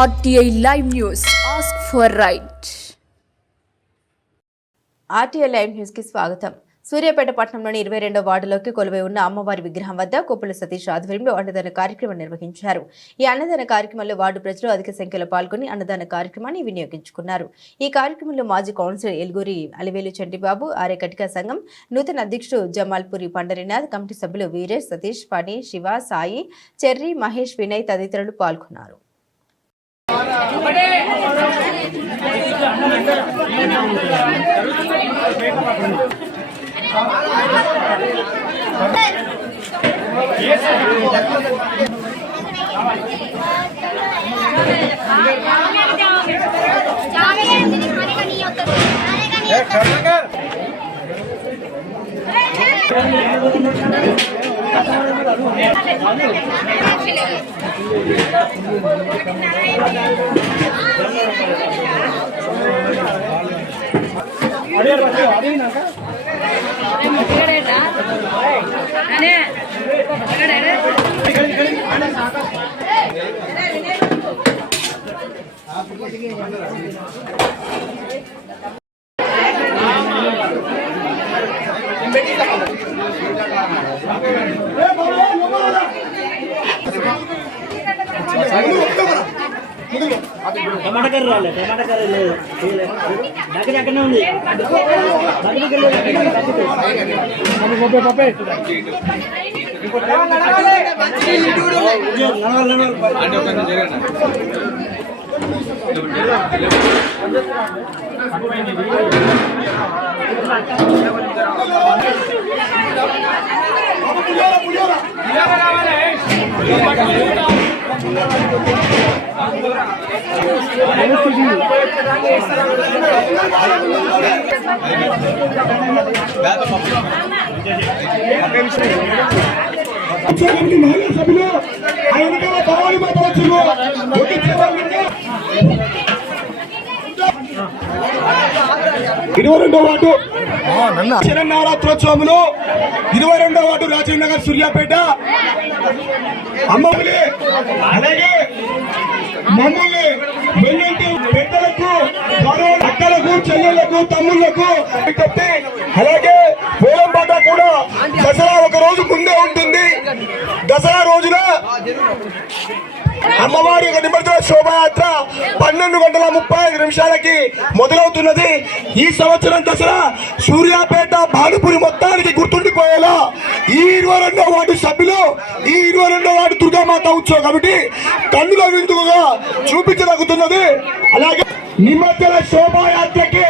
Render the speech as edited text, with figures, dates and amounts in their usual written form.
RTI Live News. Ask for right. RTI Live News కి స్వాగతం. సూర్యాపేట పట్టణంలోని 22వ వార్డులోకి కొలువై ఉన్న అమ్మవారి విగ్రహం వద్ద కొప్పుల సతీష్ ఆధ్వర్యంలో అన్నదాన కార్యక్రమం నిర్వహించారు. ఈ అన్నదాన కార్యక్రమంలో వార్డు ప్రజలు అధిక సంఖ్యలో పాల్గొని అన్నదాన కార్యక్రమాన్ని వినియోగించుకున్నారు. ఈ కార్యక్రమంలో మాజీ కౌన్సిలర్ ఎల్గూరి అలివేలు చంటిబాబు, ఆర్యకటిక సంఘం నూతన అధ్యక్షుడు జమాల్పురి పండరినాథ్, కమిటీ సభ్యులు వీరేష్, సతీష్, ఫణి, శివ, సాయి, చెర్రి, మహేష్, వినయ్ తదితరులు పాల్గొన్నారు. టమాటా కర్రీ రాలే, టమాటా కర్రీ లేదు, దగ్గర ఎక్కడనే ఉంది. మహిళా సభ్యులు ఆయన భవాని మాత వచ్చును 22వ వార్డు శరన్నవరాత్రోత్సవంలో 22వ వార్డు రాజీవ్ నగర్ సూర్యాపేట అమ్మమ్మని అలాగే మమ్మల్ని వెల్లంటి పెద్దలకు, అక్కలకు, చెల్లెళ్లకు, తమ్ముళ్లకు అలాగే పోలంపాట కూడా దసరా ఒక రోజు ముందే ఉంటుంది. దసరా రోజున అమ్మవారి యొక్క నిమజ్జన శోభాయాత్ర 12:35 మొదలవుతున్నది. ఈ సంవత్సరం దసరా సూర్యాపేట భానుపురి మొత్తానికి గుర్తుండిపోయేలా ఈ 22వ వార్డు సభ్యులు ఈ 22వ వార్డు దుర్గామాత ఉత్సవం కాబట్టి కన్నుల విందుగా చూపించదగుతున్నది. అలాగే నిమజ్జన శోభాయాత్రకి